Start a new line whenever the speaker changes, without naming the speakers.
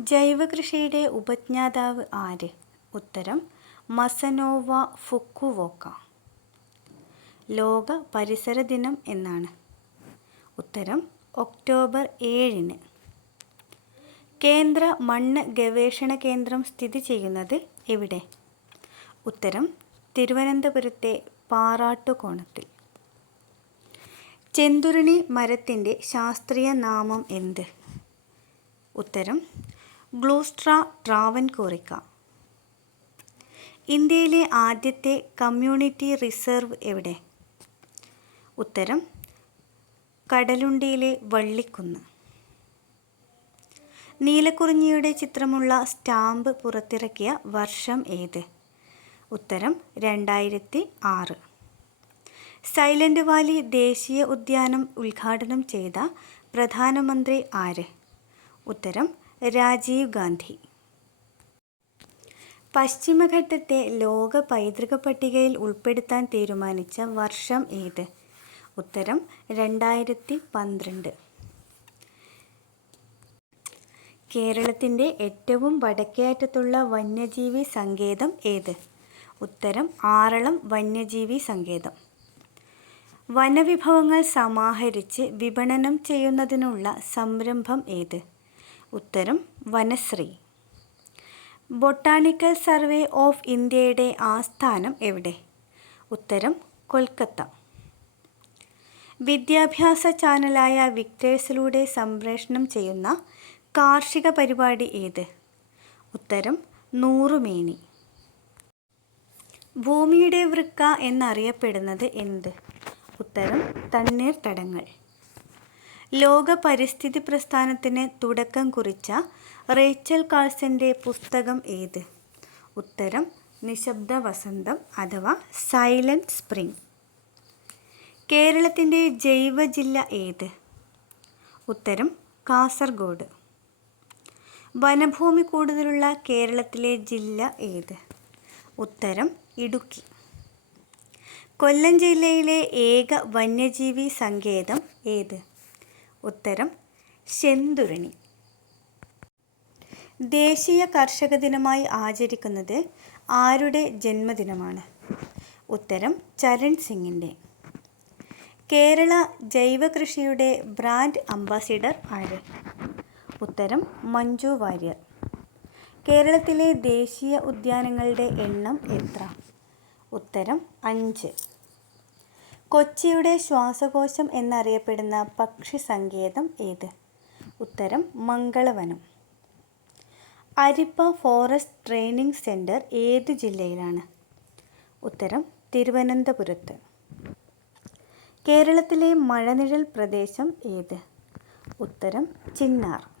ജൈവകൃഷിയുടെ ഉപജ്ഞാതാവ് ആര്? ഉത്തരം മസനോവ ഫുക്കുവോക്ക. ലോക പരിസര ദിനം എന്നാണ്. ഉത്തരം ഒക്ടോബർ ഏഴിന്. കേന്ദ്ര മണ്ണ് ഗവേഷണ കേന്ദ്രം സ്ഥിതി ചെയ്യുന്നത് എവിടെ? ഉത്തരം തിരുവനന്തപുരത്തെ പാറാട്ടുകോണത്തിൽ. ചെന്തുരുണി മരത്തിന്റെ ശാസ്ത്രീയ നാമം എന്ത്? ഉത്തരം ഗ്ലൂസ്ട്ര ട്രാവൻകോറിക്ക. ഇന്ത്യയിലെ ആദ്യത്തെ കമ്മ്യൂണിറ്റി റിസർവ് എവിടെ? ഉത്തരം കടലുണ്ടിയിലെ വള്ളിക്കുന്ന്. നീലക്കുറിഞ്ഞിയുടെ ചിത്രമുള്ള സ്റ്റാമ്പ് പുറത്തിറക്കിയ വർഷം ഏത്? ഉത്തരം രണ്ടായിരത്തി ആറ് സൈലന്റ് വാലി ദേശീയ ഉദ്യാനം ഉദ്ഘാടനം ചെയ്ത പ്രധാനമന്ത്രി ആര്? ഉത്തരം രാജീവ് ഗാന്ധി. പശ്ചിമഘട്ടത്തെ ലോക പൈതൃക പട്ടികയിൽ ഉൾപ്പെടുത്താൻ തീരുമാനിച്ച വർഷം ഏത്? ഉത്തരം രണ്ടായിരത്തി പന്ത്രണ്ട് കേരളത്തിന്റെ ഏറ്റവും വടക്കേ അറ്റത്തുള്ള വന്യജീവി സങ്കേതം ഏത്? ഉത്തരം ആറളം വന്യജീവി സങ്കേതം. വനവിഭവങ്ങൾ സമാഹരിച്ച് വിപണനം ചെയ്യുന്നതിനുള്ള സംരംഭം ഏത്? ഉത്തരം വനശ്രീ. ബൊട്ടാണിക്കൽ സർവേ ഓഫ് ഇന്ത്യയുടെ ആസ്ഥാനം എവിടെ? ഉത്തരം കൊൽക്കത്ത. വിദ്യാഭ്യാസ ചാനലായ വിക്ടേഴ്സിലൂടെ സംപ്രേഷണം ചെയ്യുന്ന കാർഷിക പരിപാടി ഏത്? ഉത്തരം നൂറുമേനി. ഭൂമിയുടെ വൃക്ക എന്നറിയപ്പെടുന്നത് എന്ത്? ഉത്തരം തണ്ണീർത്തടങ്ങൾ. ലോക പരിസ്ഥിതി പ്രസ്ഥാനത്തിന് തുടക്കം കുറിച്ച റേച്ചൽ കാൾസന്റെ പുസ്തകം ഏത്? ഉത്തരം നിശബ്ദ വസന്തം അഥവാ സൈലന്റ് സ്പ്രിംഗ്. കേരളത്തിന്റെ ജൈവ ജില്ല ഏത്? ഉത്തരം കാസർഗോഡ്. വനഭൂമി കൂടുതലുള്ള കേരളത്തിലെ ജില്ല ഏത്? ഉത്തരം ഇടുക്കി. കൊല്ലം ജില്ലയിലെ ഏക വന്യജീവി സങ്കേതം ഏത്? ഉത്തരം ശെന്തുരണി ദേശീയ കർഷക ദിനമായി ആചരിക്കുന്നത് ആരുടെ ജന്മദിനമാണ്? ഉത്തരം ചരൺ സിംഗിന്റെ കേരള ജൈവ കൃഷിയുടെ ബ്രാൻഡ് അംബാസിഡർ ആര്? ഉത്തരം മഞ്ജു വാര്യർ. കേരളത്തിലെ ദേശീയ ഉദ്യാനങ്ങളുടെ എണ്ണം എത്ര? ഉത്തരം അഞ്ച്. കൊച്ചിയുടെ ശ്വാസകോശം എന്നറിയപ്പെടുന്ന പക്ഷി സങ്കേതം ഏത്? ഉത്തരം മംഗളവനം. അരിപ്പ ഫോറസ്റ്റ് ട്രെയിനിങ് സെന്റർ ഏത് ജില്ലയിലാണ്? ഉത്തരം തിരുവനന്തപുരത്ത്. കേരളത്തിലെ മഴനിഴൽ പ്രദേശം ഏത്? ഉത്തരം ചിന്നാർ.